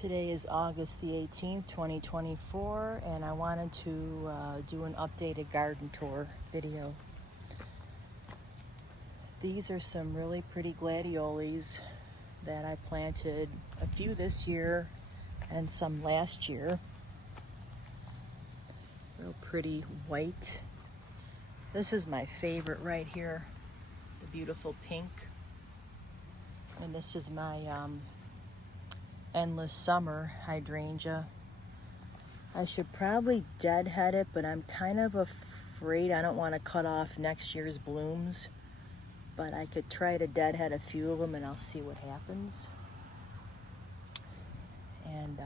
Today is August the 18th, 2024, and I wanted to do an updated garden tour video. These are some really pretty gladioles that I planted, a few this year and some last year. Real pretty white. This is my favorite right here, the beautiful pink. And this is my endless summer hydrangea. I should probably deadhead it, but I'm kind of afraid I don't want to cut off next year's blooms. But I could try to deadhead a few of them and I'll see what happens. And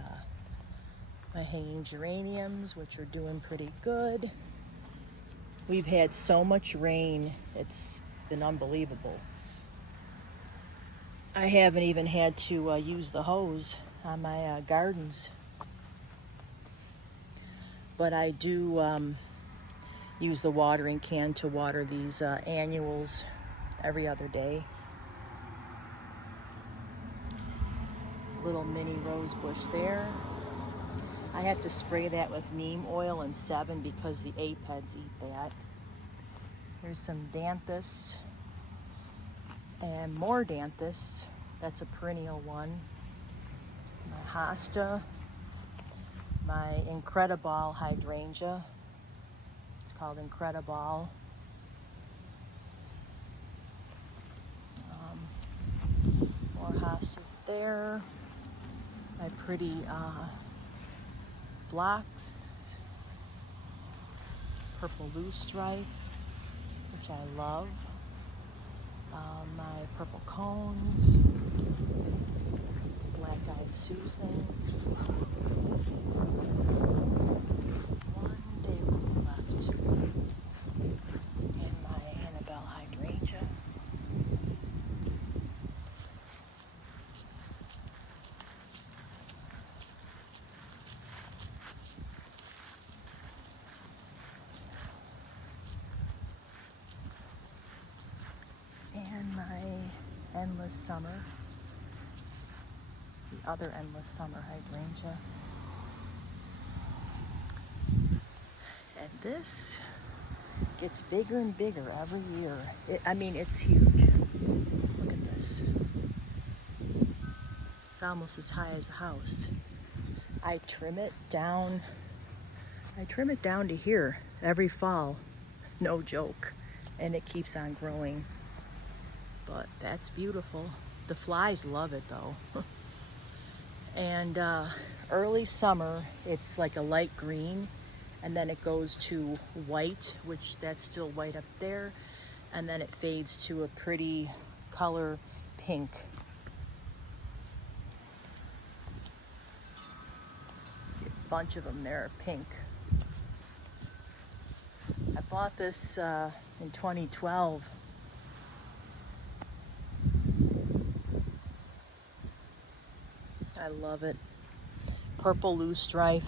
my hanging geraniums, which are doing pretty good. We've had so much rain, it's been unbelievable. I haven't even had to use the hose on my gardens. But I do use the watering can to water these annuals every other day. Little mini rose bush there. I have to spray that with neem oil and 7 because the aphids eat that. There's some danthus. And more danthus, that's a perennial one. My hosta, my Incrediball hydrangea, it's called Incrediball. More hostas there. My pretty phlox, purple loosestrife, which I love. My purple cones, black-eyed Susan. One day left. And my Annabelle hydrangea. And my endless summer, the other endless summer hydrangea. And this gets bigger and bigger every year. It's huge. Look at this. It's almost as high as the house. I trim it down to here every fall. No joke. And it keeps on growing. But that's beautiful. The flies love it though. And early summer, it's like a light green, and then it goes to white, which that's still white up there, and then it fades to a pretty color pink. A bunch of them there are pink. I bought this in 2012. I love it. Purple loosestrife.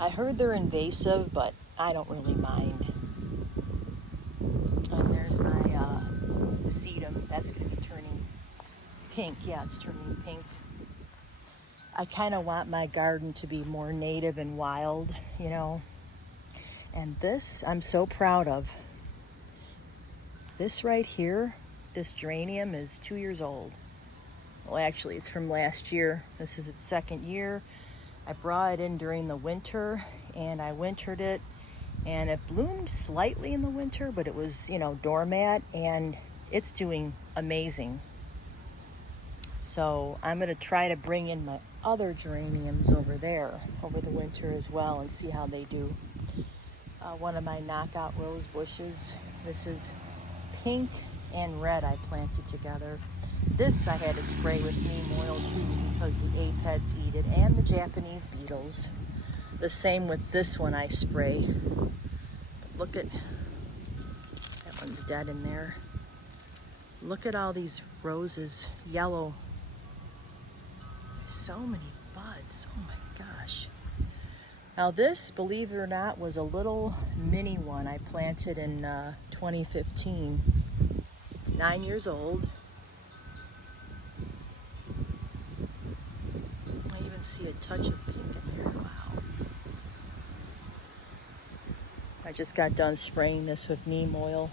I heard they're invasive, but I don't really mind. And there's my sedum. That's going to be turning pink. Yeah, it's turning pink. I kind of want my garden to be more native and wild, you know. And this, I'm so proud of. This right here, this geranium is 2 years old. Well, actually, it's from last year. This is its second year. I brought it in during the winter, and I wintered it, and it bloomed slightly in the winter, but it was, doormat, and it's doing amazing. So I'm going to try to bring in my other geraniums over there over the winter as well and see how they do. One of my knockout rose bushes. This is pink and red I planted together. This I had to spray with neem oil too because the aphids eat it, and the Japanese beetles. The same with this one I spray. But look at, that one's dead in there. Look at all these roses, yellow. So many buds, oh my gosh. Now this, believe it or not, was a little mini one I planted in 2015. It's 9 years old. see a touch of pink in here. Wow. I just got done spraying this with neem oil.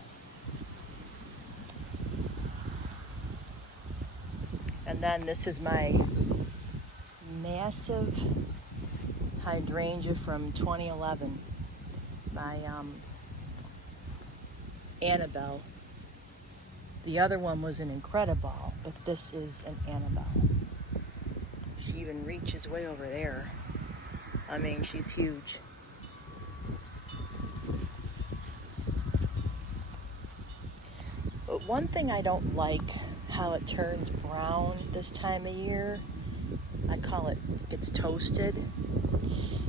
And then this is my massive hydrangea from 2011. My Annabelle. The other one was an Incredible, but this is an Annabelle. She even reaches way over there. I mean, she's huge. But one thing I don't like, how it turns brown this time of year. I call it gets toasted.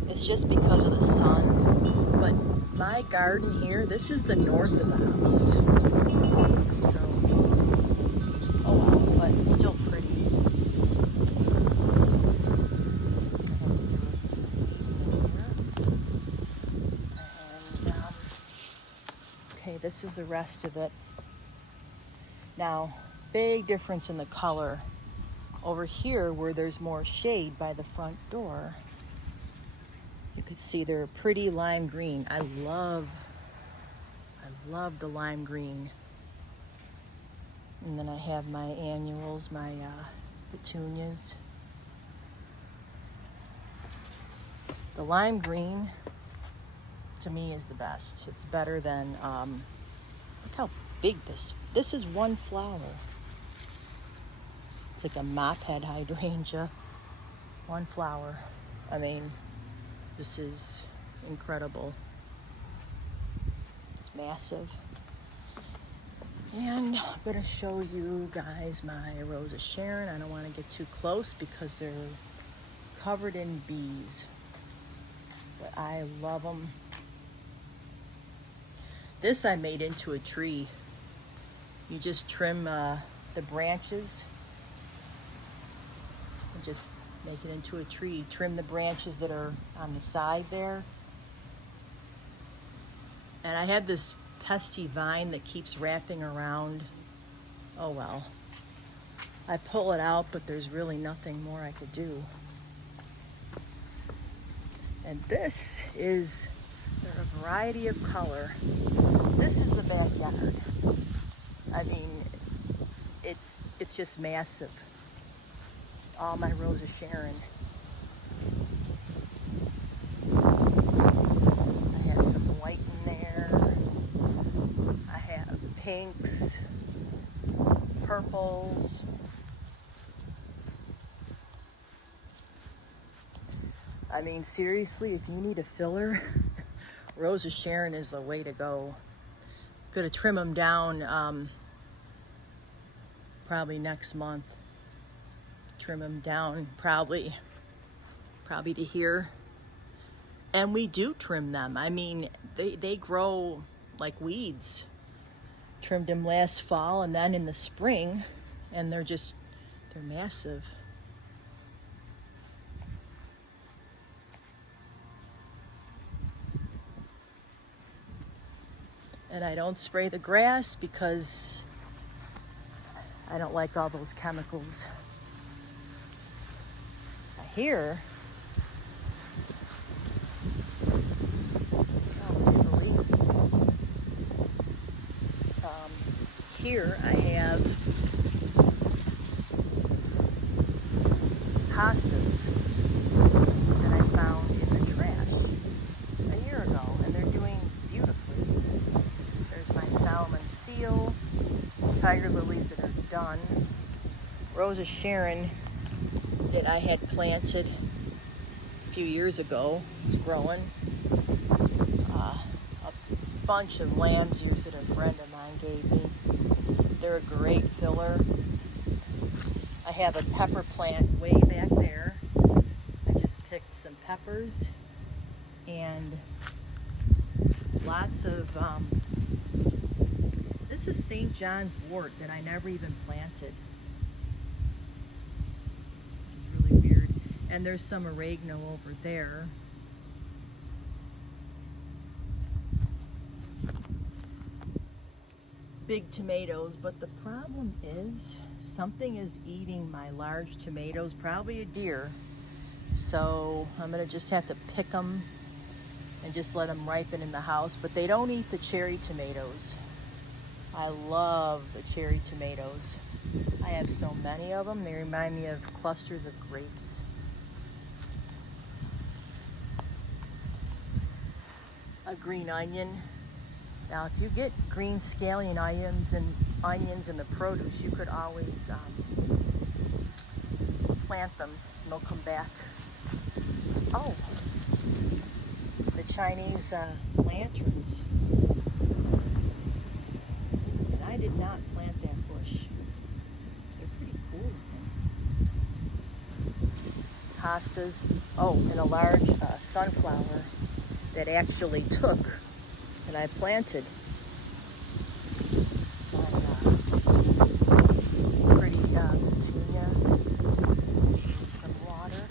It's just because of the sun. But my garden here, this is the north of the house. So, oh wow, but it's still pretty. And, okay, this is the rest of it. Now, big difference in the color. Over here, where there's more shade by the front door, you can see they're pretty lime green. I love the lime green. And then I have my annuals, my petunias. The lime green, to me, is the best. It's better than, look how big this is one flower. It's like a mop head hydrangea, one flower. I mean, this is incredible. It's massive. And I'm gonna show you guys my Rosa Sharon. I don't wanna get too close because they're covered in bees, but I love them. This I made into a tree. You just trim the branches and just make it into a tree. Trim the branches that are on the side there. And I had this pesky vine that keeps wrapping around. Oh well. I pull it out, but there's really nothing more I could do. And this is a variety of color. This is the backyard. I mean, it's just massive. All my Rosa Sharon. I have some white in there. I have pinks, purples. I mean, seriously, if you need a filler, Rosa Sharon is the way to go. Gonna trim them down probably next month. Trim them down probably to here. And we do trim them. I mean, they grow like weeds. Trimmed them last fall and then in the spring, and they're massive. And I don't spray the grass because I don't like all those chemicals. Here, here I have hostas that I found in the trash a year ago, and they're doing beautifully. There's my Solomon seal, tiger lilies that are done, Rosa Sharon that I had planted a few years ago. It's growing. A bunch of lamb's ears that a friend of mine gave me. They're a great filler. I have a pepper plant way back there. I just picked some peppers and lots of, this is St. John's wort that I never even planted. Which is really weird. And there's some oregano over there. Big tomatoes, but the problem is something is eating my large tomatoes, probably a deer. So I'm gonna just have to pick them and just let them ripen in the house. But they don't eat the cherry tomatoes. I love the cherry tomatoes. I have so many of them. They remind me of clusters of grapes. A green onion. Now, if you get green scallion onions in the produce, you could always plant them and they'll come back. Oh, the Chinese lanterns. And I did not plant that bush. They're pretty cool looking. Hostas. Oh, and a large sunflower that actually took and I planted. Pretty petunia. Need some water.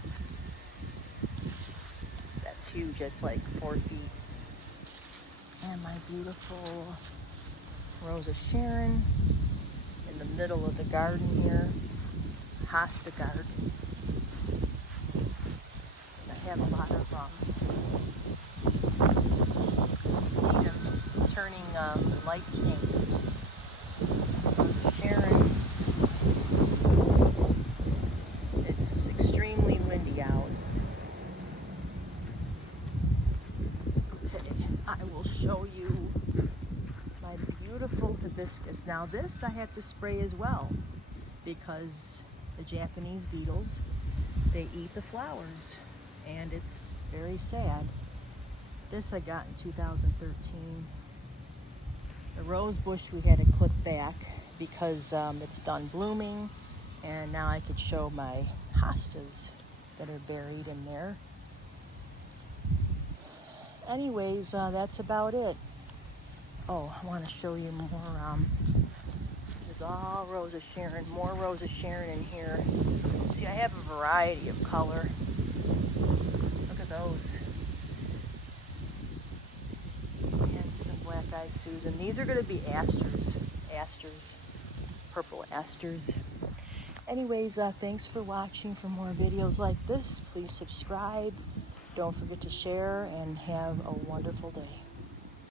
That's huge. It's like 4 feet. And my beautiful Rose of Sharon in the middle of the garden here. Hosta garden. And I have a lot of see them just turning light pink. Sharon, it's extremely windy out. Okay, I will show you my beautiful hibiscus. Now this I have to spray as well because the Japanese beetles, they eat the flowers and it's very sad. This I got in 2013. The rose bush we had to clip back because it's done blooming, and now I could show my hostas that are buried in there. Anyways, that's about it. Oh, I want to show you more. There's all Rose of Sharon, more Rose of Sharon in here. See, I have a variety of color. Look at those. Black-eyed Susan. These are going to be asters, purple asters. Anyways, thanks for watching. For more videos like this, please subscribe. Don't forget to share and have a wonderful day.